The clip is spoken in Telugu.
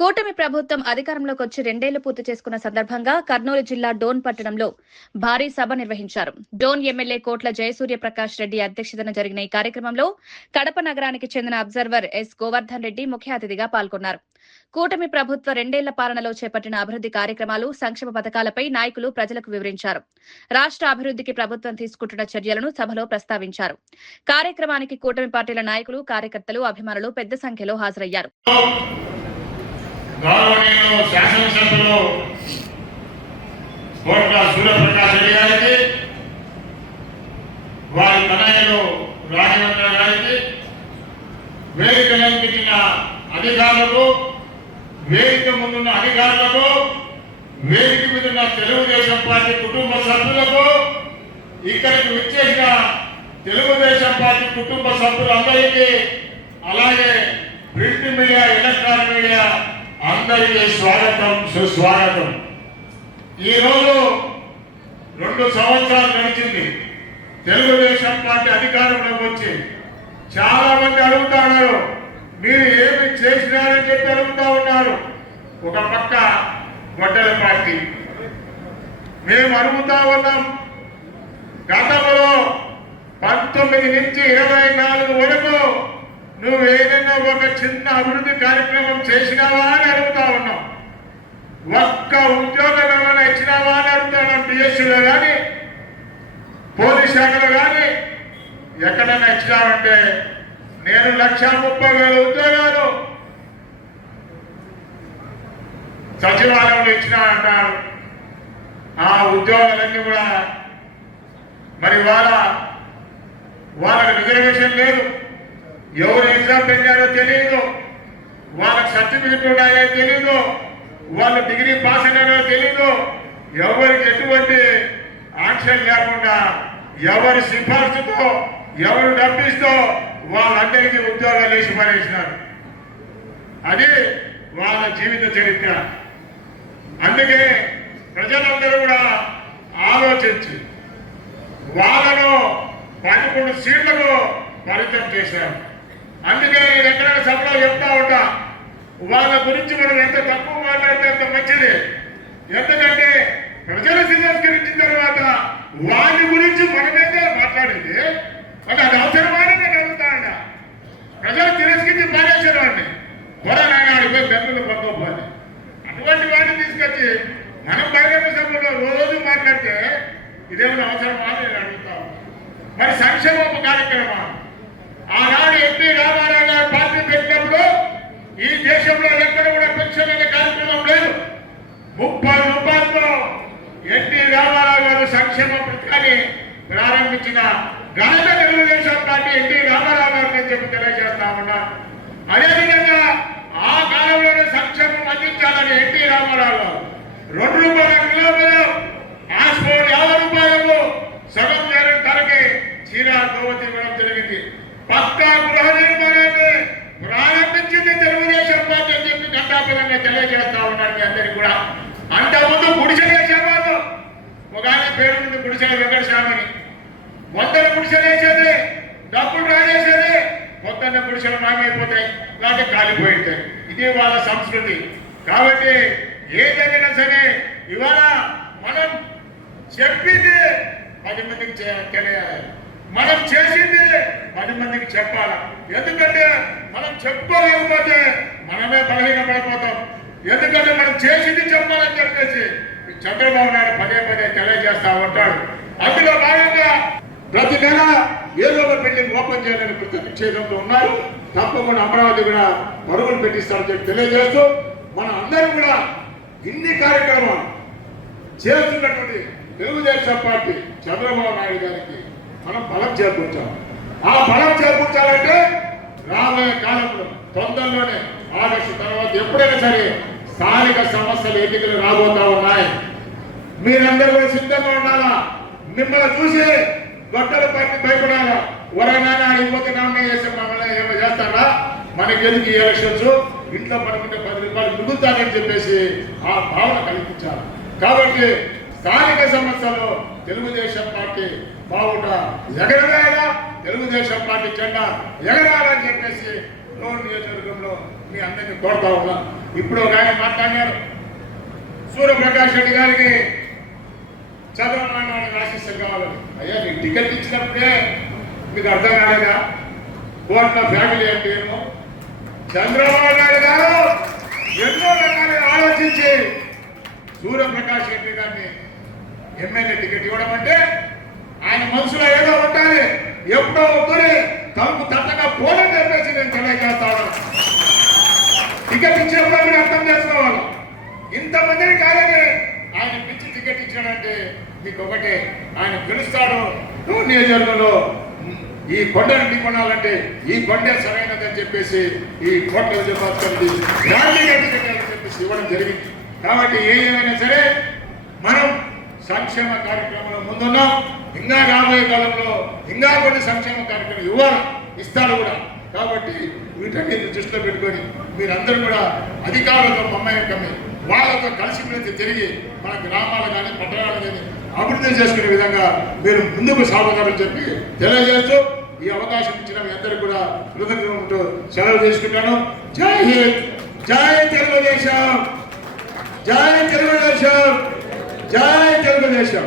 కూటమి ప్రభుత్వం అధికారంలోకి వచ్చి 2 ఏళ్లు పూర్తి చేసుకున్న సందర్భంగా కర్నూలు జిల్లా డోన్ పట్టణంలో భారీ సభ నిర్వహించారు. డోన్ ఎమ్మెల్యే కోట్ల జయసూర్య ప్రకాష్ రెడ్డి అధ్యక్షతన జరిగిన ఈ కార్యక్రమంలో కడప నగరానికి చెందిన అబ్జర్వర్ ఎస్ గోవర్ధన్ రెడ్డి ముఖ్య అతిథిగా పాల్గొన్నారు. కూటమి ప్రభుత్వ 2 ఏళ్ల పాలనలో చేపట్టిన అభివృద్ధి కార్యక్రమాలు, సంక్షేమ పథకాలపై నాయకులు ప్రజలకు వివరించారు. రాష్ట్ర అభివృద్ధికి ప్రభుత్వం తీసుకుంటున్న చర్యలను సభలో ప్రస్తావించారు. కార్యక్రమానికి కూటమి పార్టీల నాయకులు, కార్యకర్తలు, అభిమానులు పెద్ద సంఖ్యలో హాజరయ్యారు. గౌరవనీయులు శాసనసభ్యులు కోట్ల సూర్యప్రకాష్ రెడ్డి గారికి, వారి తనయులు రాజేంద్ర గారికి, వేదికలంకించిన అధికారులకు, వేదిక ముందున్న అధికారులకు, వేదిక మీదున్న తెలుగుదేశం పార్టీ కుటుంబ సభ్యులకు, ఇక్కడికి విచ్చేసిన తెలుగుదేశం పార్టీ కుటుంబ సభ్యులందరికీ, అలాగే ప్రింట్ మీడియా, ఎలక్ట్రానిక్ మీడియా అందరికీ స్వాగతం, సుస్వాగతం. ఈరోజు 2 సంవత్సరాలు గడిచింది తెలుగుదేశం పార్టీ అధికారంలోకి వచ్చి. చాలా మంది అడుగుతా ఉన్నారు, మీరు ఏమి చేసినారని చెప్పి అడుగుతా ఉన్నారు. ఒక పక్క గొడ్డల పార్టీ మేము అడుగుతా ఉన్నాం, గతంలో 19 నుంచి 24 వరకు నువ్వు ఏదైనా ఒక చిన్న అభివృద్ధి కార్యక్రమం చేసినావా అని అడుగుతా ఉన్నాం. ఒక్క ఉద్యోగం ఏమైనా ఇచ్చినావా అని అడుగుతున్నాం. పిఎస్సీలో కానీ, పోలీస్ శాఖలో కానీ ఎక్కడైనా ఇచ్చినావంటే నేను 1,30,000 ఉద్యోగాలు సచివాలయంలో ఇచ్చినా అంటారు. ఆ ఉద్యోగాలన్నీ కూడా మరి వాళ్ళకి రిజర్వేషన్ లేదు, ఎవరు ఎగ్జామ్ పెట్టారో తెలియదు, వాళ్ళకి సర్టిఫికెట్ ఉన్నాయో తెలియదు, వాళ్ళు డిగ్రీ పాస్ అయినారో తెలియదు. ఎవరికి ఎటువంటి యాక్షన్ లేకుండా ఎవరి సిఫార్సుతో, ఎవరు డబ్బిస్తో వాళ్ళందరికీ ఉద్యోగాలు వేసి పడేసినారు. అది వాళ్ళ జీవిత చరిత్ర. అందుకే ప్రజలందరూ కూడా ఆలోచించి వాళ్ళను 11 సీట్లకు పరిచయం చేశారు. అందుకే నేను ఎక్కడైనా సభలో చెప్తా ఉంటా, వాళ్ళ గురించి మనం ఎంత తక్కువ మాట్లాడితే అంత మంచిది. ఎందుకంటే ప్రజలు తిరస్కరించిన తర్వాత వాళ్ళ గురించి మనమేదే మాట్లాడేది, అది అవసరమైన నేను అడుగుతాను. ప్రజలు తిరస్కరించి పారేసిన వాడిని కొరనైనా అడిగిపోయి బెంగళూరు పట్టుకోపోవాలి. అటువంటి వాడిని తీసుకొచ్చి మనం బహిరంగ సభలో రోజు మాట్లాడితే ఇదేమైనా అవసరమా అని నేను అడుగుతాను. మరి సంక్షేమ కార్యక్రమం ఆనాడు ఎన్టీ రామారావు గారు పార్టీ పెట్టినప్పుడు ఈ దేశంలో ఎక్కడ కూడా పెన్షన్ అనే కార్యక్రమం లేదు. 30 రూపాయలతో ఎన్టీ రామారావు గారు సంక్షేమ పథకాన్ని ప్రారంభించిన ఘనత తెలుగుదేశం పార్టీ ఎన్టీ రామారావు గారు అని చెప్పి తెలియజేస్తా ఉన్నారు. అదేవిధంగా ఆ కాలంలోనే సంక్షేమం అందించాలని ఎన్టీ రామారావు గారు 2 రూపాయల కిలోమీటర్ పాస్పోర్ట్ 50 రూపాయలకు సగం చేరని ధరకి చీరా దోవతి ఇవ్వడం జరిగింది. పక్కా గృహ నిర్మాణాన్ని ప్రారంభించింది తెలుగుదేశం పార్టీ అని చెప్పి ఘంటాపదంగా తెలియజేస్తా ఉన్నారు మీ అందరికీ కూడా. అంతకుముందు గుడిసెలు వేసేవాళ్ళు, ఒక ఆయన పేరు ఉంది గుడిసెల వెంకటస్వామిని. 100 గుడిసెలు వేసేది, డబ్బులు రాజేసేది, మొత్తం గుడిసెలు మాయమైపోతాయి, ఇలాంటి కాలిపోయింటాయి. ఇది వాళ్ళ సంస్కృతి. కాబట్టి ఏదైనా సరే ఇవాళ మనం చెప్పింది 10 మందికి తెలియాలి, మనం చేసింది 10 మందికి చెప్పాలి. ఎందుకంటే మనం చెప్పుకోలేకపోతే మనమే బలహీనపడిపోతాం. ఎందుకంటే మనం చేసింది చెప్పాలని చెప్పేసి చంద్రబాబు నాయుడు పదే తెలియజేస్తా ఉంటాడు. అందులో భాగంగా ప్రతి నెల ఏదో ఒక బిల్డింగ్ ఓపెన్ చేయాలని ప్రతిక్షేపంలో ఉన్నారు. తప్పకుండా అమరావతి కూడా పరుగులు పెట్టిస్తారని చెప్పి తెలియజేస్తూ మనం అందరం కూడా ఇన్ని కార్యక్రమాలు చేస్తున్నటువంటి తెలుగుదేశం పార్టీ చంద్రబాబు నాయుడు గారికి మనం బలం చేకూర్చాం. ఆ బలం చేకూర్చాలంటే రాబోయే కాలంలో తొందరలోనే ఆగస్టు తర్వాత ఎప్పుడైనా సరే స్థానిక సమస్యలు ఎన్నికలు రాబోతా ఉన్నాయి. మీరందరూ కూడా సిద్ధంగా ఉండాలా. మిమ్మల్ని చూసి గొడ్డల పార్టీ భయపడాలా. ఎవరైనా అయిపోతే నామినే చేస్తే మమ్మల్ని ఏమో చేస్తారా, మనకి ఎందుకు ఈ ఎలక్షన్స్, ఇంట్లో మనకి 10 రూపాయలు మిగులుతానని చెప్పేసి ఆ భావన కల్పించాలి. కాబట్టి స్థానిక సమస్యలు తెలుగుదేశం పార్టీ బావుట ఎగరవేలా, తెలుగుదేశం పార్టీ జెండా ఎగరాలని చెప్పేసి నియోజకవర్గంలో మీ అందరినీ కోరుతా ఉన్నా. ఇప్పుడు ఒక ఆయన మాట్లాడారు, సూర్యప్రకాష్ రెడ్డి గారికి చదవమని ఆశిస్తారు కావాలని. అయ్యా మీకు టికెట్ ఇచ్చినప్పుడే మీకు అర్థం కాలేదా కోట్ల ఫ్యామిలీ అంటే ఏమో? చంద్రబాబు నాయుడు గారు ఎన్నో రకాలుగా ఆలోచించి సూర్యప్రకాష్ రెడ్డి గారిని ఎమ్మెల్యే టికెట్ ఇవ్వడం అంటే ఆయన మనసులో ఏదో ఉండాలి, ఎప్పుడో ఒకరి తలుపు తట్టగా పోలని చెప్పేసి నేను తెలియజేస్తాను. టికెట్ ఇచ్చినప్పుడు మీరు అర్థం చేసుకోవాలి. ఇంతమందిని కాదని ఆయన పిచ్చి టికెట్ ఇచ్చాడంటే మీకు ఒకటే, ఆయన గెలుస్తాడు నియోజకవర్గంలో. ఈ కొండను ఢీకొనాలంటే ఈ కొండే సరైనదని చెప్పేసి ఈ కోట్ల విజయభాస్కర్ చెప్పేసి ఇవ్వడం జరిగింది. కాబట్టి ఏమైనా సరే మనం సంక్షేమ కార్యక్రమంలో ముందున్నాం. ఇంకా రాబోయే కాలంలో ఇంకా కొన్ని సంక్షేమ కార్యక్రమాలు ఇవ్వాలి, ఇస్తారు కూడా. కాబట్టి వీటన్నిటి దృష్టిలో పెట్టుకొని మీరందరూ కూడా అధికారులతో మమ్మకమే వాళ్ళతో కలిసిమెలిసి తిరిగి మన గ్రామాలు కానీ పట్టణాలు కానీ అభివృద్ధి చేసుకునే విధంగా మీరు ముందుకు సాగుతారని చెప్పి తెలియజేస్తూ ఈ అవకాశం ఇచ్చిన మీ అందరికీ కూడా కృతజ్ఞతలు సెలవు తీసుకుంటాను. జై హింద్, జై తెలుగుదేశం, జై తెలుగుదేశం, జై తెలుగుదేశం.